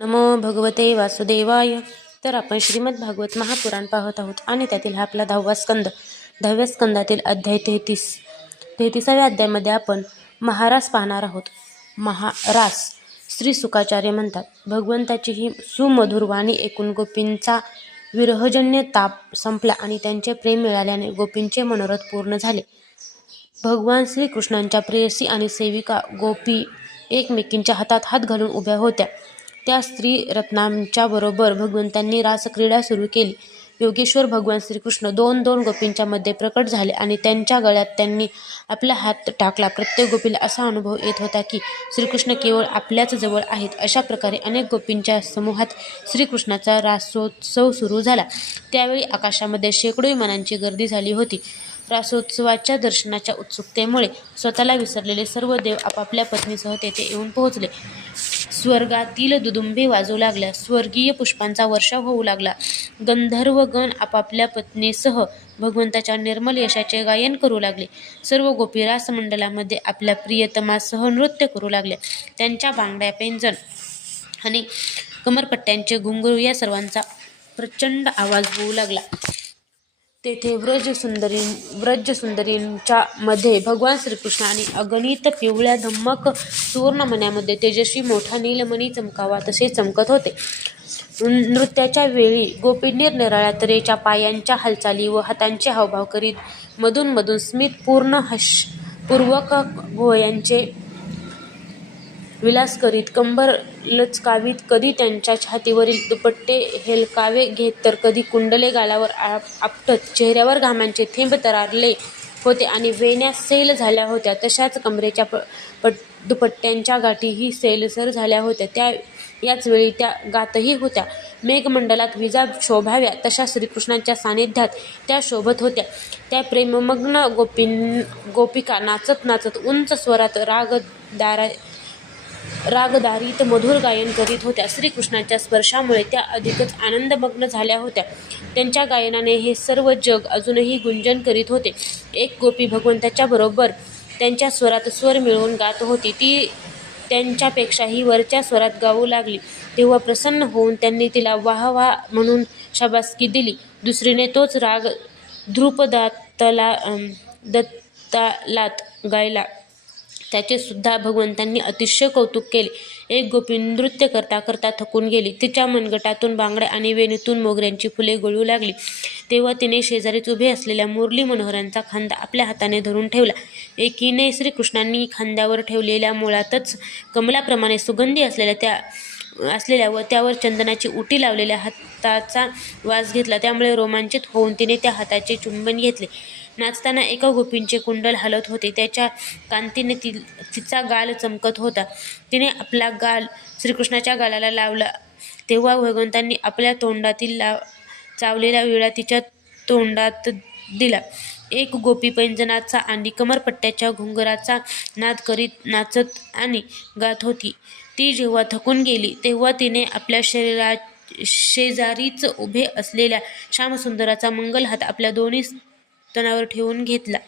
नमो भगवते वासुदेवाय. तर आपण श्रीमद भागवत महापुराण पाहत आहोत आणि त्यातील हा आपला दहावा स्कंद दहाव्या स्कंदातील अध्याय तेहतीस. तेहतीसाव्या अध्यायामध्ये आपण महारास पाहणार आहोत. महारास श्री सुकाचार्य म्हणतात. भगवंताची ही सुमधुर वाणी ऐकून गोपींचा विरहजन्य ताप संपला आणि त्यांचे प्रेम मिळाल्याने गोपींचे मनोरथ पूर्ण झाले. भगवान श्रीकृष्णांच्या प्रेयसी आणि सेविका गोपी एकमेकींच्या हातात हात घालून उभ्या होत्या. त्या स्त्री रत्नांच्या बरोबर भगवंतांनी रासक्रीडा सुरू केली. योगेश्वर भगवान श्रीकृष्ण दोन दोन गोपींच्या मध्ये प्रकट झाले आणि त्यांच्या गळ्यात त्यांनी आपला हात टाकला. प्रत्येक गोपीला असा अनुभव येत होता की श्रीकृष्ण केवळ आपल्याच जवळ आहेत. अशा प्रकारे अनेक गोपींच्या समूहात श्रीकृष्णाचा रासोत्सव सुरू झाला. त्यावेळी आकाशामध्ये शेकडो विमानांची गर्दी झाली होती. रासोत्सवाच्या दर्शनाच्या उत्सुकतेमुळे स्वतःला विसरलेले सर्व देव आपापल्या पत्नीसह तेथे येऊन पोहोचले. स्वर्गातील दुदुंबे वाजवू लागल्या. स्वर्गीय पुष्पांचा वर्षाव होऊ लागला. गंधर्वगण आपापल्या पत्नीसह भगवंताच्या निर्मल यशाचे गायन करू लागले. सर्व गोपी रासमंडलामध्ये आपल्या प्रियतमासह नृत्य करू लागल्या त्यांच्या बांगड्या पेंजन आणि कमरपट्ट्यांचे घुंगरू या सर्वांचा प्रचंड आवाज होऊ लागला. तेथे व्रजसुंदरी व्रजसुंदरींच्या मध्ये भगवान श्रीकृष्ण आणि अगणित पिवळ्या धम्मक सुवर्णमण्यामध्ये तेजस्वी मोठा नीलमणी चमकावा तसे चमकत होते. नृत्याच्या वेळी गोपी निरनिराळ्या तऱ्हेच्या पायांच्या हालचाली व हातांचे हावभाव करीत मधून मधून स्मित पूर्ण हश पूर्वक भोयांचे विलास करीत कंबर लचकावीत कधी त्यांच्या छातीवरील दुपट्टे हेलकावे घेत तर कधी कुंडले गालावर आपटत चेहऱ्यावर घामांचे थेंब तरारले होते आणि वेण्या सैल झाल्या होत्या. तशाच कमरेच्या पट दुपट्ट्यांच्या गाठीही सैलसर झाल्या होत्या. त्या याच वेळी त्या गातही होत्या. मेघमंडलात विजा शोभाव्या तशा श्रीकृष्णांच्या सानिध्यात त्या शोभत होत्या. त्या प्रेममग्न गोपीं गोपिका नाचत नाचत उंच स्वरात रागदारा रागदारीत मधुर गायन करीत होत्या. श्रीकृष्णाच्या स्पर्शामुळे त्या अधिकच आनंदमग्न झाल्या होत्या. त्यांच्या गायनाने हे सर्व जग अजूनही गुंजन करीत होते. एक गोपी भगवंताच्या बरोबर त्यांच्या स्वरात स्वर मिळवून गात होती. ती त्यांच्यापेक्षाही वरच्या स्वरात गाऊ लागली. तेव्हा प्रसन्न होऊन त्यांनी तिला वाह वाह म्हणून शाबासकी दिली. दुसरीने तोच राग ध्रुपदातला दत्तालात गायला. त्याचे सुद्धा भगवंतांनी अतिशय कौतुक केले. एक गोपी नृत्य करता करता थकून गेली. तिच्या मनगटातून बांगड्या आणि वेणीतून मोगऱ्यांची फुले गळू लागली. तेव्हा तिने शेजारीच उभे असलेल्या मुरली मनोहरांचा खांदा आपल्या हाताने धरून ठेवला. एकीने श्रीकृष्णांनी खांद्यावर ठेवलेल्या मुळातच कमलाप्रमाणे सुगंधी असलेल्या त्या असलेल्या व त्यावर चंदनाची उटी लावलेल्या हाताचा वास घेतला. त्यामुळे रोमांचित होऊन तिने त्या हाताचे चुंबन घेतले. नाचताना एका गोपींचे कुंडल हलत होते. त्याच्या कांतीने ति तिचा गाल चमकत होता. तिने आपला गाल श्रीकृष्णाच्या गालाला लावला. तेव्हा भगवंतांनी आपल्या तोंडातील लाव चावलेला विळा तिच्या तोंडात दिला. एक गोपी पैंजनाचा आणि कमरपट्ट्याच्या घुंगराचा नाद करीत नाचत आणि गात होती. ती जेव्हा थकून गेली तेव्हा तिने आपल्या शरीरा शेजारीच उभे असलेल्या श्यामसुंदराचा मंगल हात आपल्या दोन्ही तणावर ठेवून घेतला.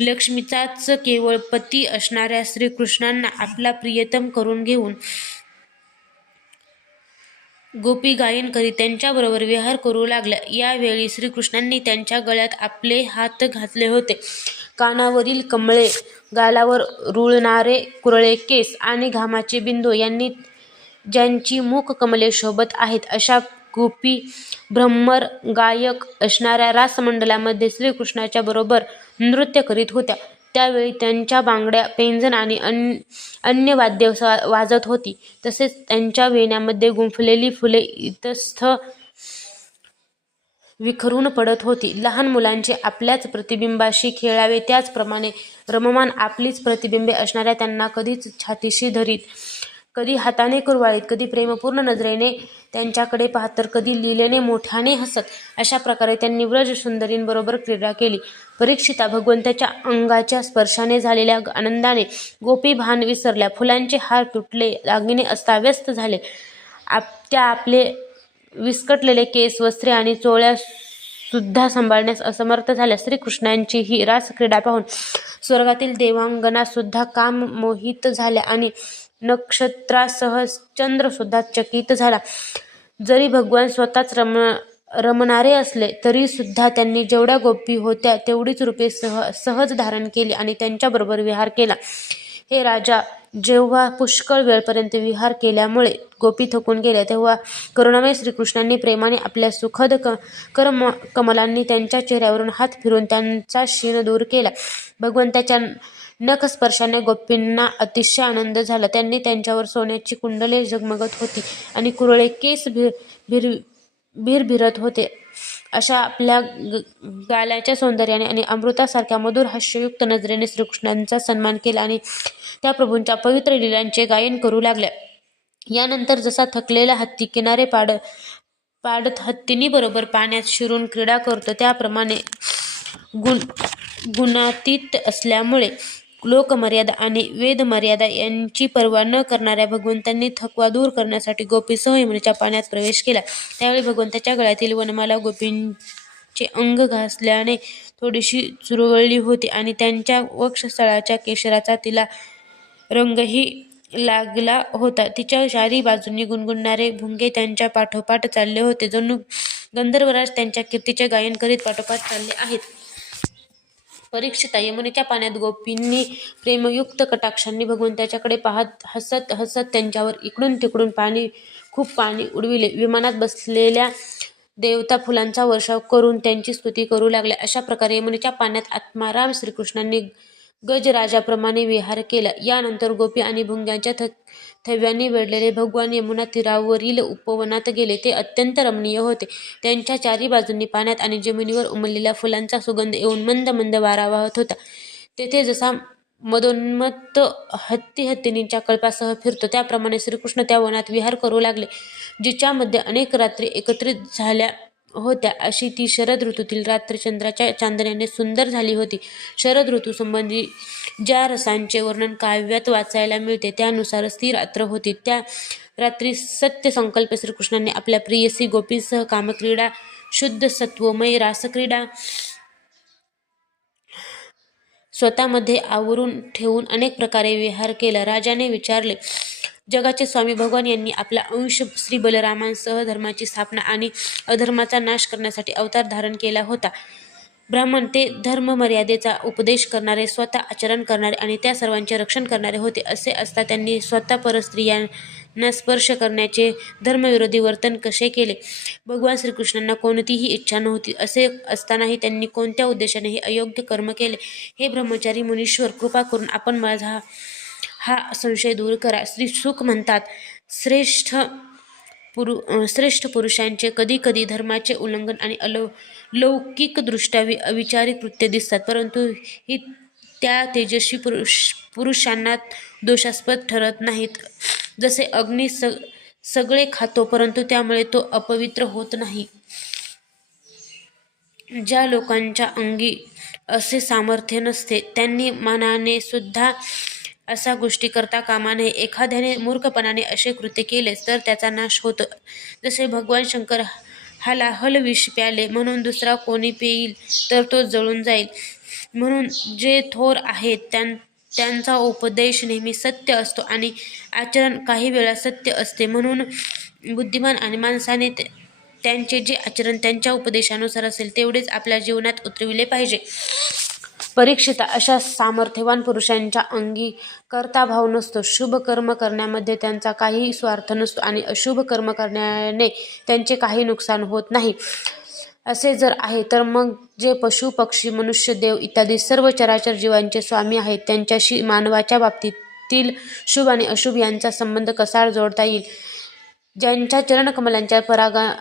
लक्ष्मीचाच केवळ पती असणाऱ्या श्रीकृष्णांना आपला प्रियतम करून घेऊन गोपी गायन करीत त्यांच्याबरोबर विहार करू लागल्या. यावेळी श्रीकृष्णांनी त्यांच्या गळ्यात आपले हात घातले होते. कानावरील कमळे गालावर रुळणारे कुरळे केस आणि घामाचे बिंदू यांनी ज्यांची मुख कमले शोभत आहेत अशा गोपी भ्रमर गायक असणाऱ्या रासमंडलामध्ये श्रीकृष्णाच्या बरोबर नृत्य करीत होत्या. त्यावेळी त्यांच्या बांगड्या पेंजन आणि अन्य अन्य वाद्य वाजत होती. तसेच त्यांच्या वेण्यामध्ये गुंफलेली फुले इतस्थ विखरून पडत होती. लहान मुलांचे आपल्याच प्रतिबिंबाशी खेळावे त्याचप्रमाणे रममान आपलीच प्रतिबिंबे असणाऱ्या त्यांना कधीच छातीशी धरीत कधी हाताने कुरवाळीत कधी प्रेमपूर्ण नजरेने त्यांच्याकडे पाहत तर कधी लिलेने मोठ्याने हसत. अशा प्रकारे त्यांनी व्रज सुंदरींबरोबर क्रीडा केली. परीक्षिता भगवंताच्या अंगाच्या स्पर्शाने झालेल्या आनंदाने गोपी भान विसरल्या. फुलांचे हार तुटले दागिने अस्ताव्यस्त झाले. आप त्या आपले विस्कटलेले केस वस्त्रे आणि चोळ्या सुद्धा सांभाळण्यास असमर्थ झाल्या. श्रीकृष्णांची ही रासक्रीडा पाहून स्वर्गातील देवांगना सुद्धा काम मोहित झाल्या आणि नक्षत्रासह चंद्र सुद्धा चकित झाला. जरी भगवान स्वतःच रम रमणारे असले तरी सुद्धा त्यांनी जेवढ्या गोपी होत्या तेवढीच रूपे सह सहज धारण केली आणि त्यांच्याबरोबर विहार केला. हे राजा जेव्हा पुष्कळ वेळपर्यंत विहार केल्यामुळे गोपी थकून गेल्या तेव्हा करुणामय श्रीकृष्णांनी प्रेमाने आपल्या सुखद क करम कमलांनी त्यांच्या चेहऱ्यावरून हात फिरून त्यांचा शीण दूर केला. भगवंताच्या नखस्पर्शाने गोपींना अतिशय आनंद झाला. त्यांनी त्यांच्यावर सोन्याची कुंडले झगमगत होती आणि कुरळे केस भिर भिर भिरभिरत होते. अशा आपल्या ग गालाच्या सौंदर्याने आणि अमृतासारख्या मधुर हास्ययुक्त नजरेने श्रीकृष्णांचा सन्मान केला आणि त्या प्रभूंच्या पवित्र लीलांचे गायन करू लागल्या. यानंतर जसा थकलेला हत्ती किनारे पाड पाडत हत्तीनीबरोबर पाण्यात शिरून क्रीडा करतो त्याप्रमाणे गुण गुणातीत असल्यामुळे लोकमर्यादा आणि वेदमर्यादा यांची पर्वा न करणाऱ्या भगवंतांनी थकवा दूर करण्यासाठी गोपी यमुनेच्या पाण्यात प्रवेश केला. त्यावेळी भगवंताच्या गळ्यातील वनमाला गोपींचे अंग घासल्याने थोडीशी चुरवळली होती आणि त्यांच्या वक्षस्थळाच्या केशराचा तिला रंगही लागला होता. तिच्या चारी बाजूंनी गुणगुणणारे भुंगे त्यांच्या पाठोपाठ चालले होते. जणू गंधर्वराज त्यांच्या कीर्तीचे गायन करीत पाठोपाठ चालले आहेत. परीक्षिता यमुनेच्या पाण्यात गोपींनी प्रेमयुक्त कटाक्षांनी भगवंताच्याकडे पाहत हसत हसत त्यांच्यावर इकडून तिकडून पाणी खूप पाणी उडविले. विमानात बसलेल्या देवता फुलांचा वर्षाव करून त्यांची स्तुती करू लागल्या. अशा प्रकारे यमुनेच्या पाण्यात आत्माराम श्रीकृष्णांनी गजराजाप्रमाणे विहार केला. यानंतर गोपी आणि भुंग्यांच्या थक थव्याने वेढलेले भगवान यमुना तीरावरील उपवनात गेले. ते अत्यंत रमणीय होते. त्यांच्या चारी बाजूंनी पाण्यात आणि जमिनीवर उमललेल्या फुलांचा सुगंध येऊन मंद मंद वारा वाहत होता. तेथे जसा मदोन्मत्त हत्ती हत्तीनीच्या कळपासह फिरतो त्याप्रमाणे श्रीकृष्ण त्या वनात विहार करू लागले जिच्यामध्ये अनेक रात्री एकत्रित झाल्या होत्या अशी ती शरद ऋतूतील रात्र चंद्राच्या चांदण्याने सुंदर झाली होती. शरद ऋतूसंबंधी ज्या रसांचे वर्णन काव्यात वाचायला मिळते त्यानुसारच ती रात्र होती. त्या रात्री सत्य संकल्प श्रीकृष्णाने आपल्या प्रियसी गोपींसह कामक्रीडा शुद्ध सत्वमय रासक्रीडा स्वतःमध्ये आवरून ठेवून अनेक प्रकारे विहार केला. राजाने विचारले जगाचे स्वामी भगवान यांनी आपला अंश श्री बलरामांसह धर्माची स्थापना आणि अधर्माचा नाश करण्यासाठी अवतार धारण केला होता. ब्राह्मण ते धर्ममर्यादेचा उपदेश करणारे स्वतः आचरण करणारे आणि त्या सर्वांचे रक्षण करणारे होते असे असता त्यांनी स्वतः परस्त्रियांना स्पर्श करण्याचे धर्मविरोधी वर्तन कसे केले? भगवान श्रीकृष्णांना कोणतीही इच्छा नव्हती. असे असतानाही त्यांनी कोणत्या उद्देशाने हे अयोग्य कर्म केले? हे ब्रह्मचारी मुनीश्वर कृपा करून आपण माझा हा संशय दूर करा. श्री सुख म्हणतात श्रेष्ठ पुरु श्रेष्ठ पुरुषांचे कधी कधी धर्माचे उल्लंघन आणि अलौ लौकिकदृष्ट्या वि अविचारी कृत्य दिसतात. परंतु ही त्या तेजस्वी पुरुष पुरुषांना दोषास्पद ठरत नाहीत. जसे अग्नी स सगळे खातो परंतु त्यामुळे तो अपवित्र होत नाही. ज्या लोकांच्या अंगी असे सामर्थ्य नसते त्यांनी मनाने सुद्धा असा गोष्टी करता कामा नये एखाद्याने मूर्खपणाने असे कृत्य केलेच तर त्याचा नाश होतो. जसे भगवान शंकर हलाहल विष प्याले म्हणून दुसरा कोणी पेईल तर तो जळून जाईल. म्हणून जे थोर आहेत त्यां त्यांचा उपदेश नेहमी सत्य असतो आणि आचरण काही वेळा सत्य असते. म्हणून बुद्धिमान आणि माणसाने त्यांचे जे आचरण त्यांच्या उपदेशानुसार असेल तेवढेच आपल्या जीवनात उतरविले पाहिजे. परीक्षिता अशा सामर्थ्यवान पुरुषांच्या अंगी कर्ताभाव नसतो. शुभ कर्म करण्यामध्ये त्यांचा काही स्वार्थ नसतो आणि अशुभ कर्म करण्याने त्यांचे काही नुकसान होत नाही. असे जर आहे तर मग जे पशु पक्षी मनुष्य देव इत्यादी सर्व चराचर जीवांचे स्वामी आहेत त्यांच्याशी मानवाच्या बाबतीतील शुभ आणि अशुभ यांचा संबंध कसा जोडता येईल? ज्यांच्या चरणकमलांच्या परागा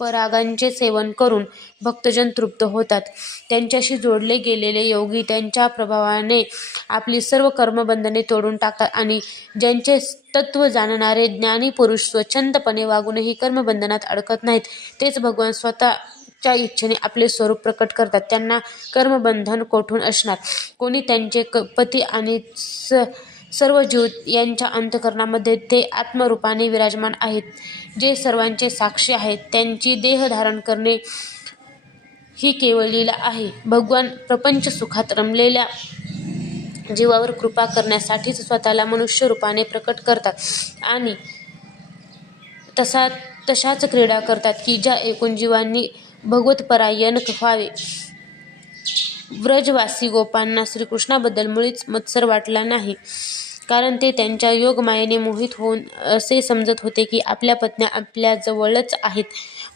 परागांचे सेवन करून भक्तजन तृप्त होतात. त्यांच्याशी जोडले गेलेले योगी त्यांच्या प्रभावाने आपली सर्व कर्मबंधने तोडून टाकतात आणि ज्यांचे तत्व जाणणारे ज्ञानी पुरुष स्वच्छंदपणे वागूनही कर्मबंधनात अडकत नाहीत तेच भगवान स्वतःच्या इच्छेने आपले स्वरूप प्रकट करतात. त्यांना कर्मबंधन कोठून असणार? कोणी त्यांचे क पती आणि स सर्व जीव यांच्या अंतकरणामध्ये ते आत्मरूपाने विराजमान आहेत. जे सर्वांचे साक्षी आहेत त्यांची देह धारण करणे ही केवळ लीला आहे. भगवान प्रपंच सुखात रमलेल्या जीवावर कृपा करण्यासाठीच स्वतःला मनुष्य रूपाने प्रकट करतात आणि तसा तशाच क्रीडा करतात की ज्या एकूण जीवांनी भगवतपरायण व्हावे. व्रजवासी गोपांना श्रीकृष्णाबद्दल मुळीच मत्सर वाटला नाही. कारण ते त्यांच्या योगमायेने मोहित होऊन असे समजत होते की आपल्या पत्न्या आपल्या जवळच आहेत.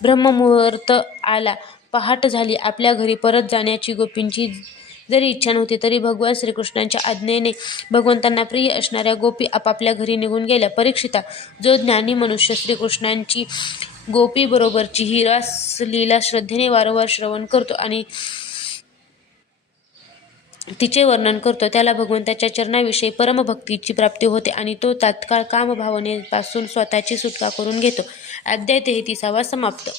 ब्रह्ममुहूर्त आला. पहाट झाली. आपल्या घरी परत जाण्याची गोपींची जरी इच्छा नव्हती तरी भगवान श्रीकृष्णांच्या आज्ञेने भगवंतांना प्रिय असणाऱ्या गोपी आपापल्या घरी निघून गेल्या. परीक्षिता जो ज्ञानी मनुष्य श्रीकृष्णांची गोपीबरोबरची ही रासलीला श्रद्धेने वारंवार श्रवण करतो आणि तिचे वर्णन करतो. त्याला भगवंताच्या चरणाविषयी परमभक्तीची प्राप्ती होते आणि तो तात्काळ कामभावनेपासून स्वतःची सुटका करून घेतो. अध्याय तेहतीसावा समाप्त.